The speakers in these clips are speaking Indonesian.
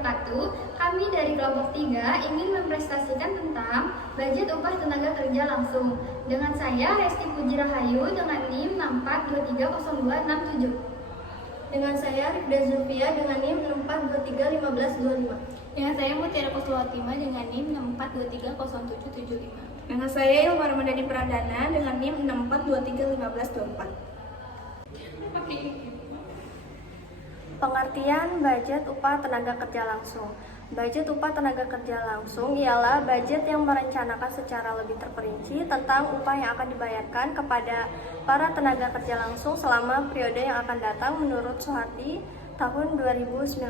wabarakatuh. Kami dari kelompok 3 ingin mempresentasikan tentang budget upah tenaga kerja langsung. Dengan saya Resti Puji Rahayu dengan NIM 64230267. Dengan saya Rifda Zulfia dengan NIM 64231525. Dengan saya Mutiara Kusulawatima dengan NIM 64230775. Dengan saya Ilma Ramadhani Pradana dengan NIM 64231524. Pengertian budget upah tenaga kerja langsung. Budget upah tenaga kerja langsung ialah budget yang merencanakan secara lebih terperinci tentang upah yang akan dibayarkan kepada para tenaga kerja langsung selama periode yang akan datang menurut Soehardi tahun 2019.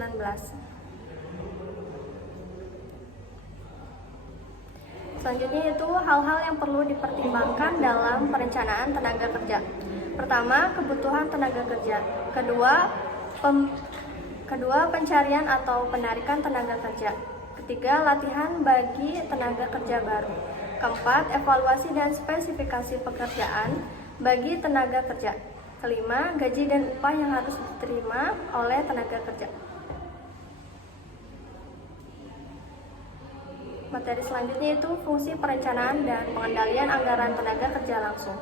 Selanjutnya itu hal-hal yang perlu dipertimbangkan dalam perencanaan tenaga kerja. Pertama, kebutuhan tenaga kerja. Kedua, pencarian atau penarikan tenaga kerja. Ketiga, latihan bagi tenaga kerja baru. Keempat, evaluasi dan spesifikasi pekerjaan bagi tenaga kerja. Kelima, gaji dan upah yang harus diterima oleh tenaga kerja. Materi selanjutnya itu fungsi perencanaan dan pengendalian anggaran tenaga kerja langsung.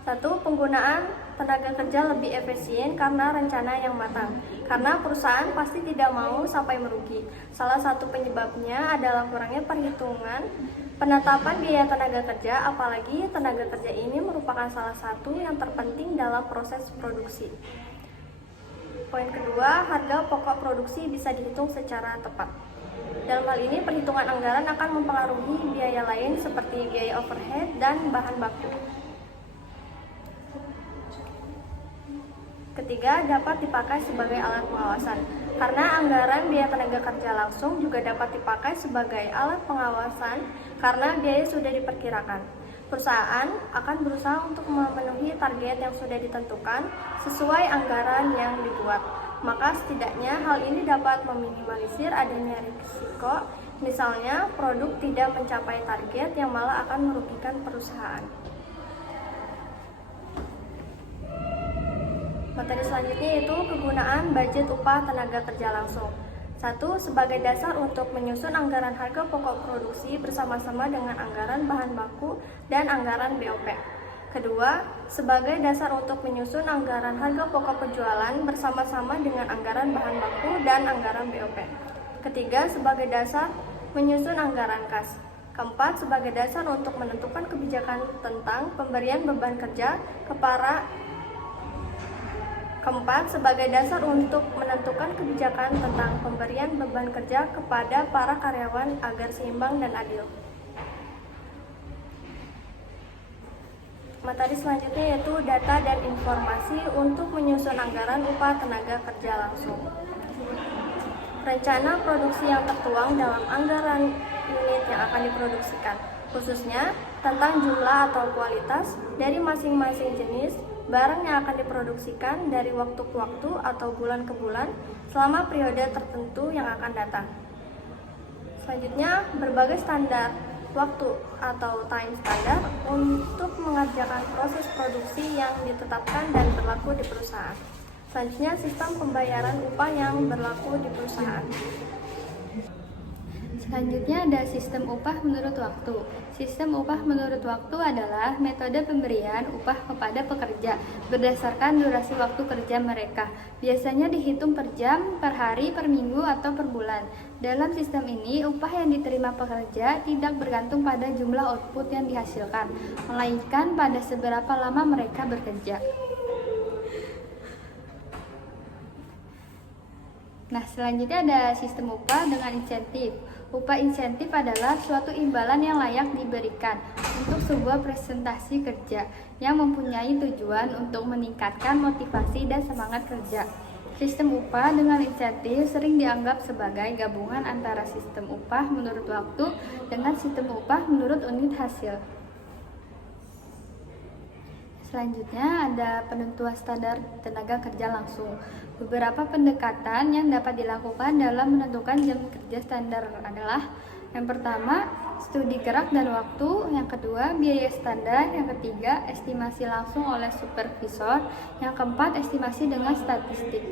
1. Penggunaan tenaga kerja lebih efisien karena rencana yang matang. Karena perusahaan pasti tidak mau sampai merugi. Salah satu penyebabnya adalah kurangnya perhitungan penetapan biaya tenaga kerja, apalagi tenaga kerja ini merupakan salah satu yang terpenting dalam proses produksi. Poin kedua, harga pokok produksi bisa dihitung secara tepat. Dalam hal ini, perhitungan anggaran akan mempengaruhi biaya lain seperti biaya overhead dan bahan baku. Ketiga, dapat dipakai sebagai alat pengawasan. Karena anggaran biaya tenaga kerja langsung juga dapat dipakai sebagai alat pengawasan karena biaya sudah diperkirakan. Perusahaan akan berusaha untuk memenuhi target yang sudah ditentukan sesuai anggaran yang dibuat. Maka setidaknya hal ini dapat meminimalisir adanya risiko, misalnya produk tidak mencapai target yang malah akan merugikan perusahaan. Materi selanjutnya yaitu kegunaan budget upah tenaga kerja langsung. 1. Sebagai dasar untuk menyusun anggaran harga pokok produksi bersama-sama dengan anggaran bahan baku dan anggaran BOP. Kedua, sebagai dasar untuk menyusun anggaran harga pokok penjualan bersama-sama dengan anggaran bahan baku dan anggaran BOP. Ketiga, sebagai dasar menyusun anggaran kas. Keempat, sebagai dasar untuk menentukan kebijakan tentang pemberian beban kerja kepada para karyawan agar seimbang dan adil. Materi selanjutnya yaitu data dan informasi untuk menyusun anggaran upah tenaga kerja langsung. Rencana produksi yang tertuang dalam anggaran unit yang akan diproduksikan, khususnya tentang jumlah atau kualitas dari masing-masing jenis barang yang akan diproduksikan dari waktu ke waktu atau bulan ke bulan selama periode tertentu yang akan datang. Selanjutnya, berbagai standar waktu atau time standard untuk mengerjakan proses produksi yang ditetapkan dan berlaku di perusahaan. Selanjutnya, sistem pembayaran upah yang berlaku di perusahaan. Selanjutnya ada sistem upah menurut waktu. Sistem upah menurut waktu adalah metode pemberian upah kepada pekerja berdasarkan durasi waktu kerja mereka. Biasanya dihitung per jam, per hari, per minggu, atau per bulan. Dalam sistem ini, upah yang diterima pekerja tidak bergantung pada jumlah output yang dihasilkan, melainkan pada seberapa lama mereka bekerja. Nah, selanjutnya ada sistem upah dengan insentif. Upah insentif adalah suatu imbalan yang layak diberikan untuk sebuah presentasi kerja yang mempunyai tujuan untuk meningkatkan motivasi dan semangat kerja. Sistem upah dengan insentif sering dianggap sebagai gabungan antara sistem upah menurut waktu dengan sistem upah menurut unit hasil. Selanjutnya ada penentuan standar tenaga kerja langsung. Beberapa pendekatan yang dapat dilakukan dalam menentukan jam kerja standar adalah: yang pertama, studi gerak dan waktu; yang kedua, biaya standar; yang ketiga, estimasi langsung oleh supervisor; yang keempat, estimasi dengan statistik.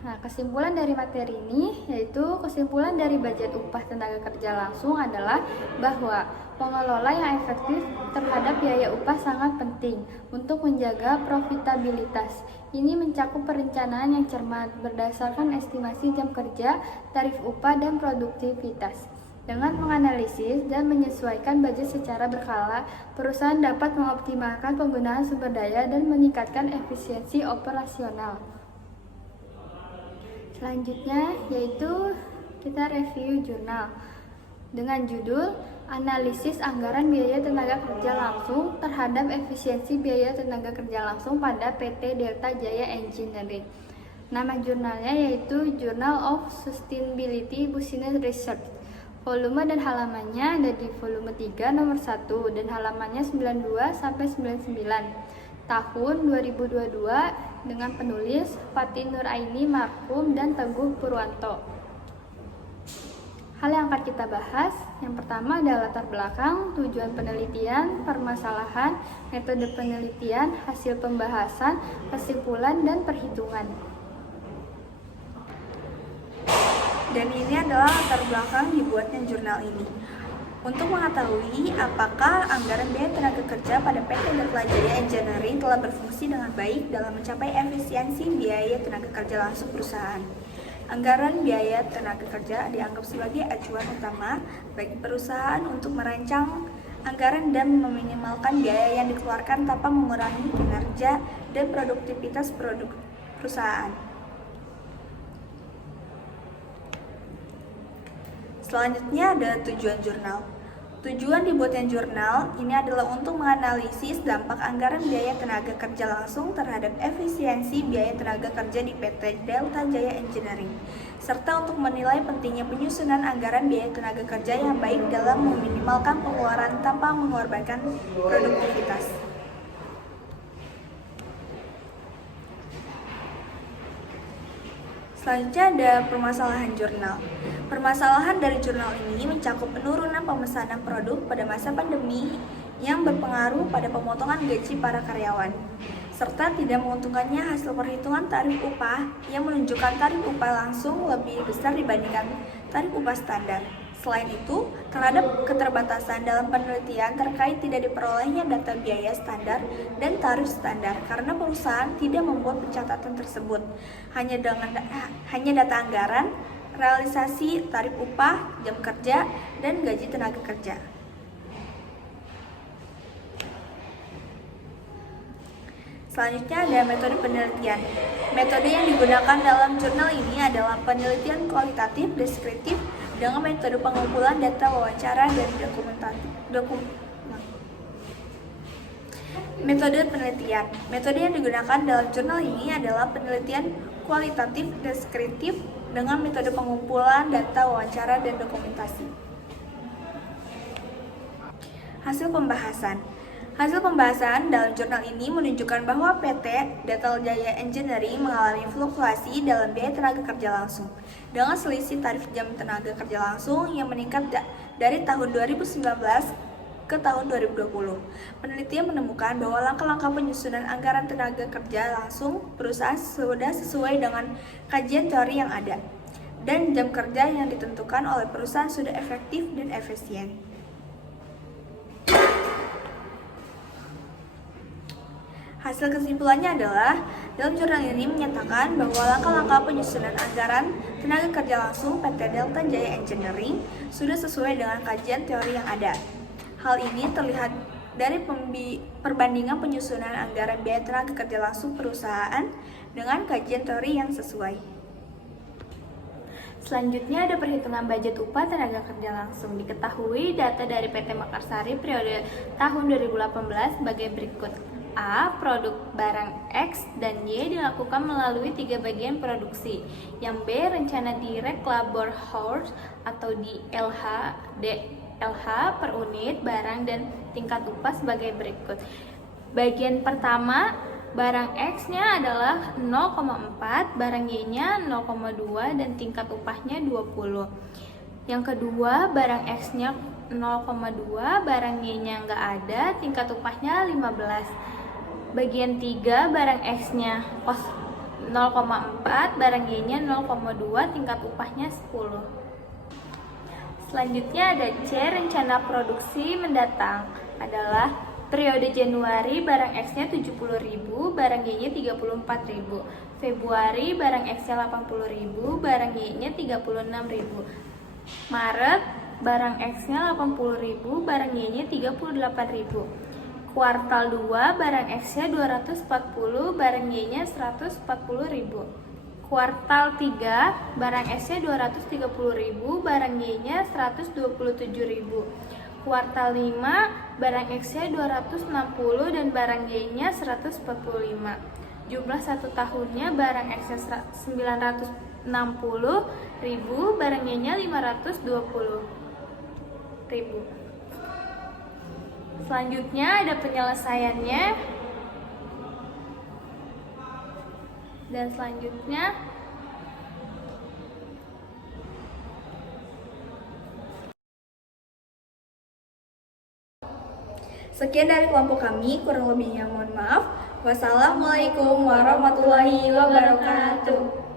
Nah, kesimpulan dari materi ini yaitu kesimpulan dari budget upah tenaga kerja langsung adalah bahwa pengelola yang efektif terhadap biaya upah sangat penting untuk menjaga profitabilitas. Ini mencakup perencanaan yang cermat berdasarkan estimasi jam kerja, tarif upah, dan produktivitas. Dengan menganalisis dan menyesuaikan budget secara berkala, perusahaan dapat mengoptimalkan penggunaan sumber daya dan meningkatkan efisiensi operasional. Selanjutnya yaitu kita review jurnal dengan judul Analisis Anggaran Biaya Tenaga Kerja Langsung terhadap Efisiensi Biaya Tenaga Kerja Langsung pada PT Delta Jaya Engineering. Nama jurnalnya yaitu Journal of Sustainability Business Research. Volume dan halamannya ada di volume 3 nomor 1 dan halamannya 92 sampai 99. Tahun 2022 dengan penulis Fatin Nuraini Marhum dan Teguh Purwanto. Hal yang akan kita bahas, yang pertama adalah latar belakang, tujuan penelitian, permasalahan, metode penelitian, hasil pembahasan, kesimpulan, dan perhitungan. Dan ini adalah latar belakang dibuatnya jurnal ini. Untuk mengetahui apakah anggaran biaya tenaga kerja pada PT Delta Jaya Engineering telah berfungsi dengan baik dalam mencapai efisiensi biaya tenaga kerja langsung perusahaan. Anggaran biaya tenaga kerja dianggap sebagai acuan utama bagi perusahaan untuk merancang anggaran dan meminimalkan biaya yang dikeluarkan tanpa mengurangi kinerja dan produktivitas perusahaan. Selanjutnya ada tujuan jurnal. Tujuan dibuatnya jurnal ini adalah untuk menganalisis dampak anggaran biaya tenaga kerja langsung terhadap efisiensi biaya tenaga kerja di PT Delta Jaya Engineering, serta untuk menilai pentingnya penyusunan anggaran biaya tenaga kerja yang baik dalam meminimalkan pengeluaran tanpa mengorbankan produktivitas. Selanjutnya ada permasalahan jurnal. Permasalahan dari jurnal ini mencakup penurunan pemesanan produk pada masa pandemi yang berpengaruh pada pemotongan gaji para karyawan, serta tidak menguntungkannya hasil perhitungan tarif upah yang menunjukkan tarif upah langsung lebih besar dibandingkan tarif upah standar. Selain itu, terhadap keterbatasan dalam penelitian terkait tidak diperolehnya data biaya standar dan tarif standar karena perusahaan tidak membuat pencatatan tersebut. Hanya data anggaran, realisasi tarif upah, jam kerja, dan gaji tenaga kerja. Selanjutnya ada metode penelitian. Metode yang digunakan dalam jurnal ini adalah penelitian kualitatif deskriptif dengan metode pengumpulan data wawancara dan Metode penelitian. Metode yang digunakan dalam jurnal ini adalah penelitian kualitatif deskriptif dengan metode pengumpulan data wawancara dan dokumentasi. Hasil pembahasan. Hasil pembahasan dalam jurnal ini menunjukkan bahwa PT Delta Jaya Engineering mengalami fluktuasi dalam biaya tenaga kerja langsung dengan selisih tarif jam tenaga kerja langsung yang meningkat dari tahun 2019 ke tahun 2020. Penelitian menemukan bahwa langkah-langkah penyusunan anggaran tenaga kerja langsung perusahaan sudah sesuai dengan kajian teori yang ada, dan jam kerja yang ditentukan oleh perusahaan sudah efektif dan efisien. Hasil kesimpulannya adalah, dalam jurnal ini menyatakan bahwa langkah-langkah penyusunan anggaran tenaga kerja langsung PT Delta Jaya Engineering sudah sesuai dengan kajian teori yang ada. Hal ini terlihat dari perbandingan penyusunan anggaran biaya tenaga kerja langsung perusahaan dengan kajian teori yang sesuai. Selanjutnya ada perhitungan budget upah tenaga kerja langsung. Diketahui data dari PT Mekarsari periode tahun 2018 sebagai berikut. A. Produk barang X dan Y dilakukan melalui 3 bagian produksi. Yang B. Rencana direct labor hours atau DLH, DLH per unit barang dan tingkat upah sebagai berikut. Bagian pertama, barang X-nya adalah 0,4, barang Y-nya 0,2 dan tingkat upahnya 20. Yang kedua, barang X-nya 0,2, barang Y-nya nggak ada, tingkat upahnya 15. Bagian 3, barang X-nya 0,1, 0,4, barang Y-nya 0,2, tingkat upahnya 10. Selanjutnya ada C, rencana produksi mendatang adalah periode Januari barang X-nya 70.000, barang Y-nya 34.000. Februari barang X-nya 80.000, barang Y-nya 36.000. Maret barang X-nya 80.000, barang Y-nya 38.000. Kuartal 2 barang X-nya 240, barang Y-nya 140.000. Kuartal 3 barang X-nya 230.000, barang Y-nya 127.000. Kuartal 5 barang X-nya 260 dan barang Y-nya 145. Jumlah satu tahunnya barang X-nya 960.000, barang Y-nya 520.000. Selanjutnya ada penyelesaiannya. Dan selanjutnya Sekian dari kelompok kami, kurang lebihnya mohon maaf. Wassalamualaikum warahmatullahi wabarakatuh.